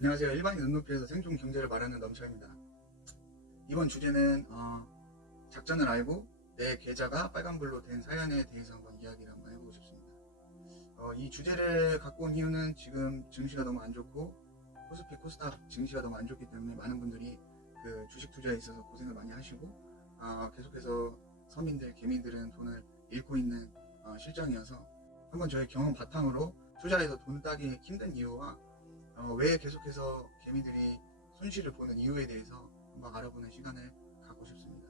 안녕하세요. 일반인 눈높이에서 생존 경제를 말하는 넘쳐입니다. 이번 주제는 작전을 알고 내 계좌가 빨간불로 된 사연에 대해서 한번 이야기를 한번 해보고 싶습니다. 이 주제를 갖고 온 이유는 지금 증시가 너무 안 좋고 코스피 코스닥 증시가 너무 안 좋기 때문에 많은 분들이 그 주식 투자에 있어서 고생을 많이 하시고 계속해서 서민들, 개미들은 돈을 잃고 있는 실정이어서 한번 저의 경험 바탕으로 투자에서 돈 따기 힘든 이유와 왜 계속해서 개미들이 손실을 보는 이유에 대해서 한번 알아보는 시간을 갖고 싶습니다.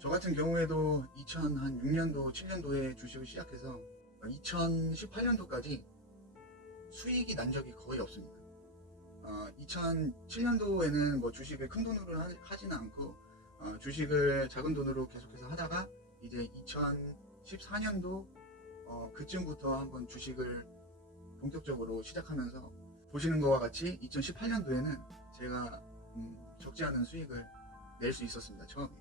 저 같은 경우에도 2006년도, 7년도에 주식을 시작해서 2018년도까지 수익이 난 적이 거의 없습니다. 2007년도에는 뭐 주식을 큰 돈으로 하지는 않고 주식을 작은 돈으로 계속해서 하다가 이제 2014년도 그쯤부터 한번 주식을 본격적으로 시작하면서 보시는 것과 같이 2018년도에는 제가 적지 않은 수익을 낼 수 있었습니다. 처음에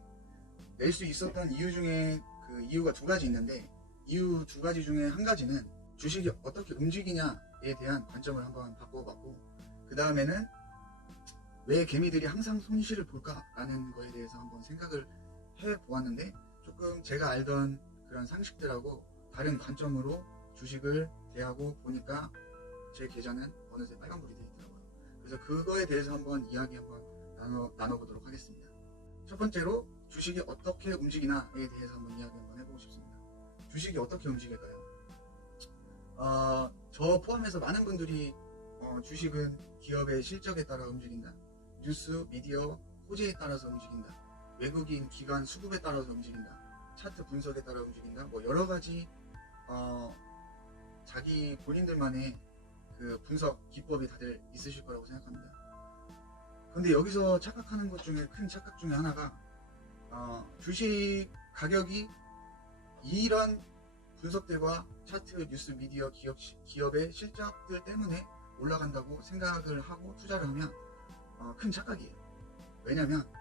낼 수 있었던 이유 중에 그 이유가 두 가지 있는데, 이유 두 가지 중에 한 가지는 주식이 어떻게 움직이냐에 대한 관점을 한번 바꿔봤고, 그 다음에는 왜 개미들이 항상 손실을 볼까라는 거에 대해서 한번 생각을 해보았는데, 조금 제가 알던 그런 상식들하고 다른 관점으로 주식을 대하고 보니까 제 계좌는 어느새 빨간불이 되어 있더라고요. 그래서 그거에 대해서 한번 이야기 한번 나눠보도록 하겠습니다. 첫 번째로 주식이 어떻게 움직이나에 대해서 한번 이야기 한번 해보고 싶습니다. 주식이 어떻게 움직일까요? 저 포함해서 많은 분들이 주식은 기업의 실적에 따라 움직인다, 뉴스, 미디어, 호재에 따라서 움직인다, 외국인 기관 수급에 따라서 움직인다, 차트 분석에 따라 움직인다, 뭐 여러 가지 자기 본인들만의 그 분석 기법이 다들 있으실 거라고 생각합니다. 근데 여기서 착각하는 것 중에 큰 착각 중에 하나가 주식 가격이 이런 분석들과 차트, 뉴스, 미디어, 기업의 실적들 때문에 올라간다고 생각을 하고 투자를 하면 큰 착각이에요. 왜냐면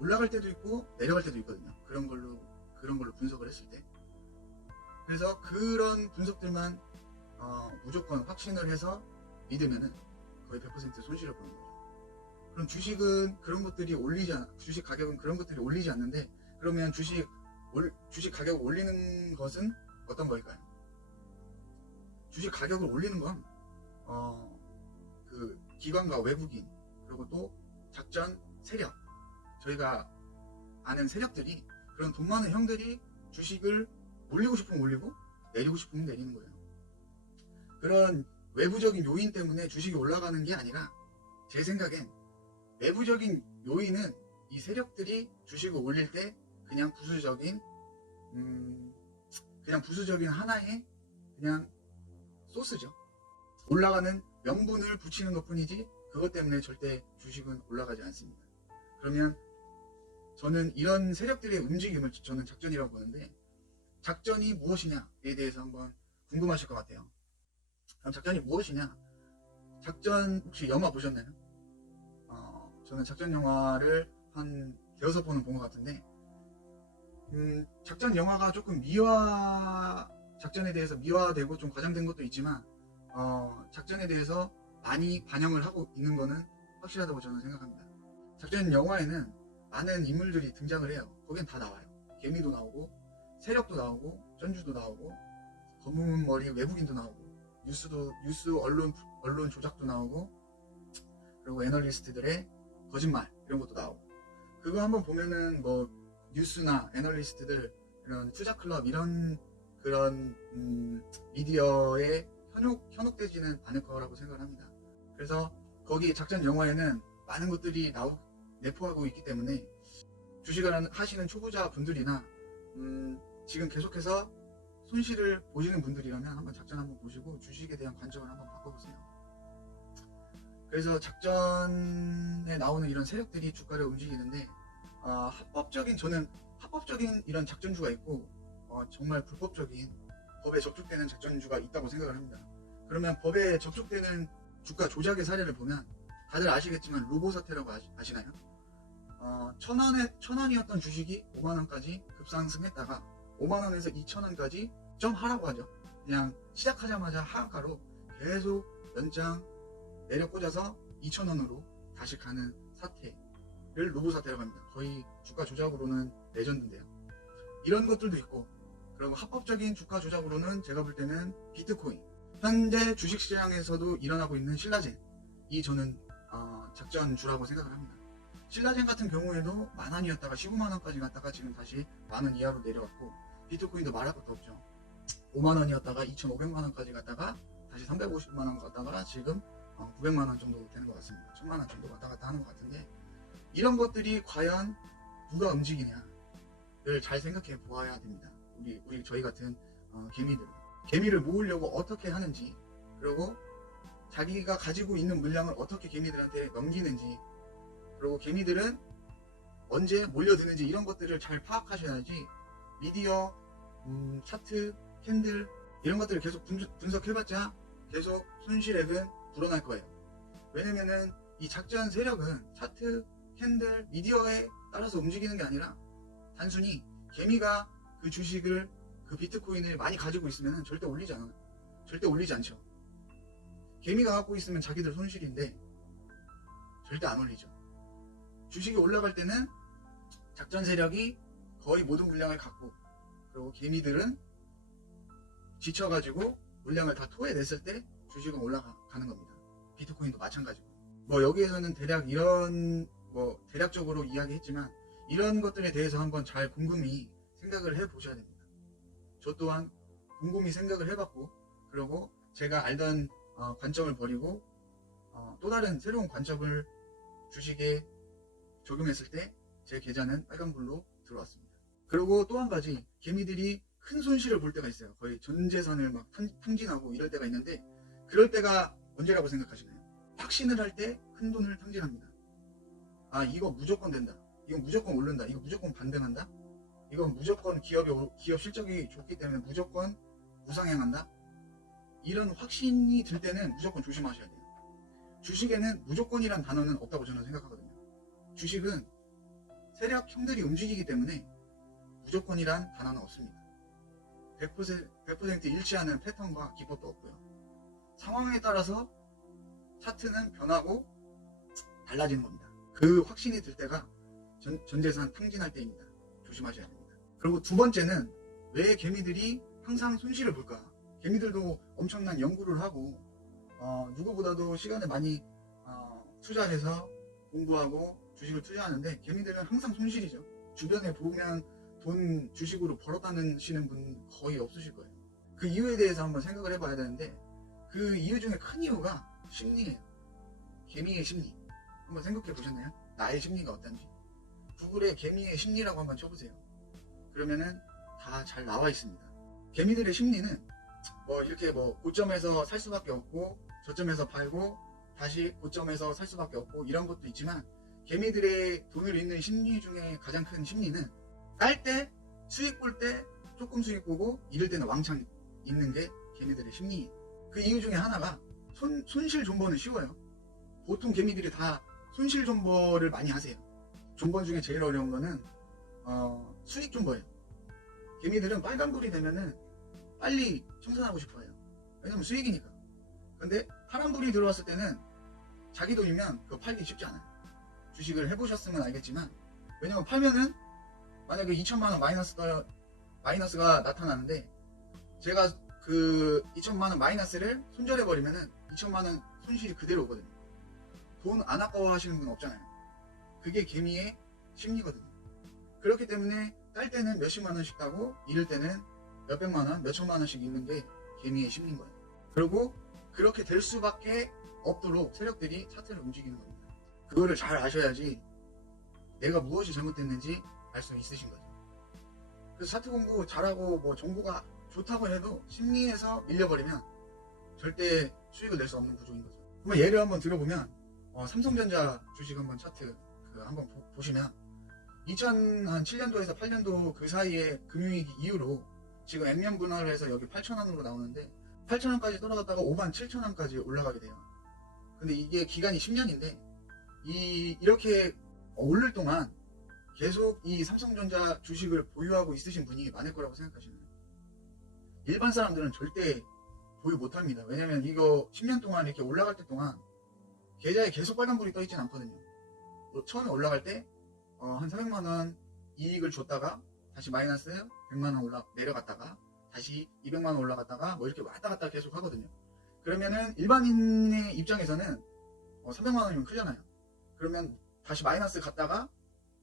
올라갈 때도 있고 내려갈 때도 있거든요. 그런 걸로 분석을 했을 때. 그래서 그런 분석들만 무조건 확신을 해서 믿으면은 거의 100% 손실을 보는 거죠. 그럼 주식은 그런 것들이 주식 가격은 그런 것들이 올리지 않는데, 그러면 주식 가격을 올리는 것은 어떤 걸까요? 주식 가격을 올리는 건 그 기관과 외국인, 그리고 또 작전 세력, 저희가 아는 세력들이, 그런 돈 많은 형들이 주식을 올리고 싶으면 올리고 내리고 싶으면 내리는 거예요. 그런 외부적인 요인 때문에 주식이 올라가는 게 아니라, 제 생각엔 내부적인 요인은 이 세력들이 주식을 올릴 때 그냥 부수적인 하나의 그냥 소스죠. 올라가는 명분을 붙이는 것 뿐이지 그것 때문에 절대 주식은 올라가지 않습니다. 그러면 저는 이런 세력들의 움직임을 저는 작전이라고 보는데, 작전이 무엇이냐에 대해서 한번 궁금하실 것 같아요. 그럼 작전이 무엇이냐? 작전 혹시 영화 보셨나요? 저는 작전 영화를 한 대여섯 번은 본 것 같은데, 작전 영화가 조금 작전에 대해서 미화되고 좀 과장된 것도 있지만 작전에 대해서 많이 반영을 하고 있는 거는 확실하다고 저는 생각합니다. 작전 영화에는 많은 인물들이 등장을 해요. 거긴 다 나와요. 개미도 나오고 세력도 나오고 전주도 나오고 검은 머리 외국인도 나오고 뉴스 언론 조작도 나오고, 그리고 애널리스트들의 거짓말 이런 것도 나오고, 그거 한번 보면은 뭐 뉴스나 애널리스트들, 이런 투자 클럽 이런 그런 미디어에 현혹되지는 않을 거라고 생각을 합니다. 그래서 거기 작전 영화에는 많은 것들이 내포하고 있기 때문에 주식을 하시는 초보자 분들이나 지금 계속해서 손실을 보시는 분들이라면 한번 작전 한번 보시고 주식에 대한 관점을 한번 바꿔보세요. 그래서 작전에 나오는 이런 세력들이 주가를 움직이는데, 저는 합법적인 이런 작전주가 있고 정말 불법적인 법에 접촉되는 작전주가 있다고 생각을 합니다. 그러면 법에 접촉되는 주가 조작의 사례를 보면 다들 아시겠지만 루보 사태라고 아시나요? 1,000원이었던 주식이 5만원까지 급상승했다가 5만원에서 2,000원까지 좀 하라고 하죠. 그냥 시작하자마자 하한가로 계속 연장 내려 꽂아서 2,000원으로 다시 가는 사태를 로브 사태라고 합니다. 거의 주가 조작으로는 레전드인데요. 이런 것들도 있고, 그리고 합법적인 주가 조작으로는 제가 볼 때는 비트코인, 현재 주식시장에서도 일어나고 있는 신라젠이 저는 작전주라고 생각을 합니다. 신라젠 같은 경우에도 10,000원이었다가 150,000원까지 갔다가 지금 다시 10,000원 이하로 내려왔고, 비트코인도 말할 것도 없죠. 50,000원이었다가 2,500만원까지 갔다가 다시 350만원 갔다가 지금 900만원 정도 되는 것 같습니다. 1,000만원 정도 왔다 갔다 하는 것 같은데, 이런 것들이 과연 누가 움직이냐를 잘 생각해 보아야 됩니다. 저희 같은 개미를 모으려고 어떻게 하는지, 그리고 자기가 가지고 있는 물량을 어떻게 개미들한테 넘기는지, 그리고 개미들은 언제 몰려드는지, 이런 것들을 잘 파악하셔야지 미디어, 차트, 캔들 이런 것들을 계속 분석해봤자 계속 손실액은 불어날 거예요. 왜냐면은 이 작전 세력은 차트, 캔들, 미디어에 따라서 움직이는 게 아니라 단순히 개미가 그 주식을, 그 비트코인을 많이 가지고 있으면 절대 올리지 않아요. 절대 올리지 않죠. 개미가 갖고 있으면 자기들 손실인데 절대 안 올리죠. 주식이 올라갈 때는 작전 세력이 거의 모든 물량을 갖고, 그리고 개미들은 지쳐가지고 물량을 다 토해냈을 때 주식은 올라가는 겁니다. 비트코인도 마찬가지고. 여기에서는 대략적으로 이야기했지만, 이런 것들에 대해서 한번 잘 곰곰이 생각을 해 보셔야 됩니다. 저 또한 곰곰이 생각을 해봤고, 그리고 제가 알던 관점을 버리고 또 다른 새로운 관점을 주식에 적용했을 때 제 계좌는 빨간불로 들어왔습니다. 그리고 또 한 가지, 개미들이 큰 손실을 볼 때가 있어요. 거의 전 재산을 막 탕진하고 이럴 때가 있는데, 그럴 때가 언제라고 생각하시나요? 확신을 할 때 큰 돈을 탕진합니다. 이거 무조건 된다, 이거 무조건 오른다, 이거 무조건 반등한다, 이건 무조건 기업 실적이 좋기 때문에 무조건 우상향한다, 이런 확신이 들 때는 무조건 조심하셔야 돼요. 주식에는 무조건이란 단어는 없다고 저는 생각하거든요. 주식은 세력형들이 움직이기 때문에 무조건이란 단어는 없습니다. 100% 일치하는 패턴과 기법도 없고요. 상황에 따라서 차트는 변하고 달라지는 겁니다. 그 확신이 들 때가 전재산 탕진할 때입니다. 조심하셔야 됩니다. 그리고 두 번째는, 왜 개미들이 항상 손실을 볼까? 개미들도 엄청난 연구를 하고 누구보다도 시간을 많이 투자해서 공부하고 주식을 투자하는데, 개미들은 항상 손실이죠. 주변에 보면 돈 주식으로 벌어다니시는 분 거의 없으실 거예요. 그 이유에 대해서 한번 생각을 해봐야 되는데, 그 이유 중에 큰 이유가 심리예요. 개미의 심리. 한번 생각해 보셨나요? 나의 심리가 어떤지. 구글에 개미의 심리라고 한번 쳐보세요. 그러면은 다 잘 나와 있습니다. 개미들의 심리는 이렇게 고점에서 살 수밖에 없고, 저점에서 팔고 다시 고점에서 살 수밖에 없고, 이런 것도 있지만, 개미들의 돈을 잃는 심리 중에 가장 큰 심리는, 깔 때 수익 볼 때 조금 수익 보고 잃을 때는 왕창 잃는 게 개미들의 심리예요. 그 이유 중에 하나가 손실 존버는 쉬워요. 보통 개미들이 다 손실 존버를 많이 하세요. 존버 중에 제일 어려운 거는 수익 존버예요. 개미들은 빨간불이 되면은 빨리 청산하고 싶어요. 왜냐면 수익이니까. 근데 파란불이 들어왔을 때는 자기 돈이면 그거 팔기 쉽지 않아요. 주식을 해보셨으면 알겠지만, 왜냐면 팔면은 만약에 2,000만원 마이너스가 나타나는데, 제가 그 2,000만원 마이너스를 손절해버리면은 2,000만원 손실이 그대로 오거든요. 돈 안 아까워 하시는 분 없잖아요. 그게 개미의 심리거든요. 그렇기 때문에 딸 때는 몇십만원씩 따고, 잃을 때는 몇백만원, 몇천만원씩 잃는 게 개미의 심리인 거예요. 그리고 그렇게 될 수밖에 없도록 세력들이 차트를 움직이는 겁니다. 그거를 잘 아셔야지 내가 무엇이 잘못됐는지 알 수 있으신 거죠. 그래서 차트 공부 잘하고 정보가 좋다고 해도 심리에서 밀려버리면 절대 수익을 낼 수 없는 구조인 거죠. 한번 예를 한번 들어보면, 삼성전자 주식 한번 차트 한번 보시면, 2007년도에서 8년도 그 사이에 금융위기 이후로 지금 액면 분할을 해서 여기 8,000원으로 나오는데, 8,000원까지 떨어졌다가 57,000원까지 올라가게 돼요. 근데 이게 기간이 10년인데, 이렇게 오를 동안 계속 이 삼성전자 주식을 보유하고 있으신 분이 많을 거라고 생각하시나요? 일반 사람들은 절대 보유 못합니다. 왜냐면 이거 10년 동안 이렇게 올라갈 때 동안 계좌에 계속 빨간불이 떠 있진 않거든요. 처음에 올라갈 때 한 400만원 이익을 줬다가 다시 마이너스 100만원 내려갔다가 다시 200만원 올라갔다가 뭐 이렇게 왔다 갔다 계속 하거든요. 그러면은 일반인의 입장에서는 300만원이면 크잖아요. 그러면 다시 마이너스 갔다가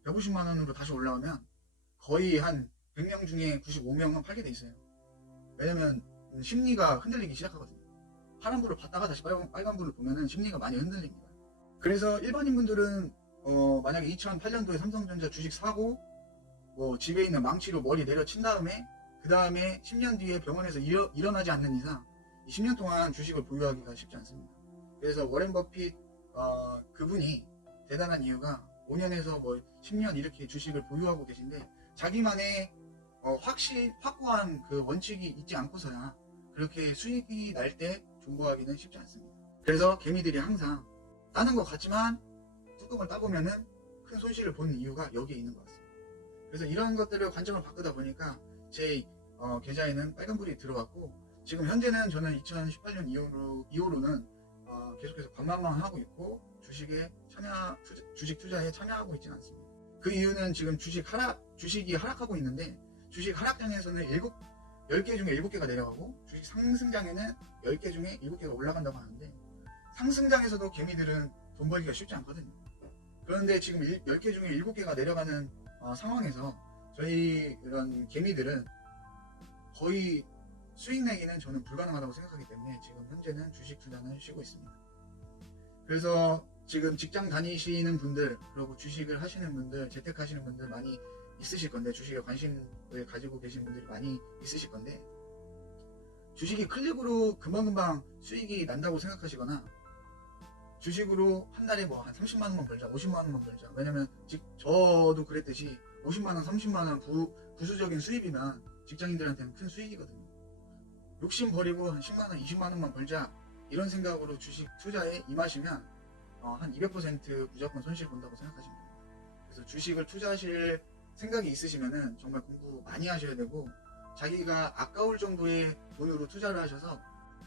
150만원으로 다시 올라오면 거의 한 100명 중에 95명은 팔게 돼 있어요. 왜냐면 심리가 흔들리기 시작하거든요. 파란불을 봤다가 다시 빨간불을 보면은 심리가 많이 흔들립니다. 그래서 일반인분들은 만약에 2008년도에 삼성전자 주식 사고 뭐 집에 있는 망치로 머리 내려친 다음에 그 다음에 10년 뒤에 병원에서 일어나지 않는 이상 10년 동안 주식을 보유하기가 쉽지 않습니다. 그래서 워렌 버핏 그분이 대단한 이유가 5년에서 뭐 10년 이렇게 주식을 보유하고 계신데 자기만의 확고한 그 원칙이 있지 않고서야 그렇게 수익이 날 때 존버하기는 쉽지 않습니다. 그래서 개미들이 항상 따는 것 같지만 뚜껑을 따보면은 큰 손실을 보는 이유가 여기에 있는 것 같습니다. 그래서 이런 것들을 관점을 바꾸다 보니까 제 계좌에는 빨간불이 들어왔고 지금 현재는 저는 2018년 이후로는 계속해서 관망만 하고 있고 주식 투자에 참여하고 있지는 않습니다. 그 이유는 지금 주식이 하락하고 있는데 주식 하락장에서는 10개 중에 7개가 내려가고 주식 상승장에는 10개 중에 7개가 올라간다고 하는데 상승장에서도 개미들은 돈 벌기가 쉽지 않거든요. 그런데 지금 10개 중에 7개가 내려가는 상황에서 저희 이런 개미들은 거의 수익 내기는 저는 불가능하다고 생각하기 때문에 지금 현재는 주식 투자는 쉬고 있습니다. 그래서 지금 직장 다니시는 분들 그리고 주식을 하시는 분들 재테크하시는 분들 많이 있으실 건데 주식에 관심을 가지고 계신 분들이 많이 있으실 건데 주식이 클릭으로 금방금방 수익이 난다고 생각하시거나 주식으로 한 달에 뭐 한 30만원만 벌자 50만원만 벌자 왜냐면 저도 그랬듯이 50만원 30만원 부수적인 수입이면 직장인들한테는 큰 수익이거든요. 욕심 버리고 한 10만원 20만원만 벌자 이런 생각으로 주식 투자에 임하시면 한 200% 무조건 손실 본다고 생각하시면 됩니다. 그래서 주식을 투자하실 생각이 있으시면은 정말 공부 많이 하셔야 되고 자기가 아까울 정도의 돈으로 투자를 하셔서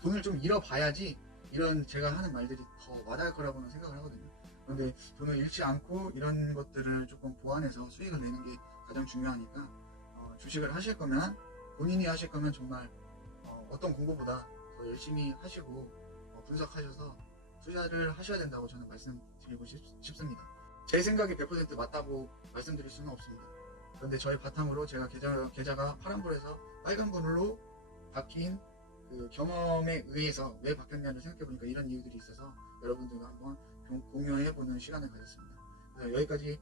돈을 좀 잃어봐야지 이런 제가 하는 말들이 더 와닿을 거라고는 생각을 하거든요. 그런데 돈을 잃지 않고 이런 것들을 조금 보완해서 수익을 내는 게 가장 중요하니까 주식을 하실 거면 본인이 하실 거면 정말 어떤 공부보다 더 열심히 하시고 분석하셔서 투자를 하셔야 된다고 저는 말씀드리고 싶습니다. 제 생각이 100% 맞다고 말씀드릴 수는 없습니다. 그런데 저희 바탕으로 제가 계좌가 파란불에서 빨간불로 바뀐 그 경험에 의해서 왜 바뀌었냐를 생각해보니까 이런 이유들이 있어서 여러분들과 한번 공유해보는 시간을 가졌습니다. 그래서 여기까지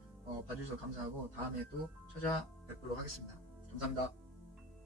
봐주셔서 감사하고 다음에 또 찾아뵙도록 하겠습니다. 감사합니다.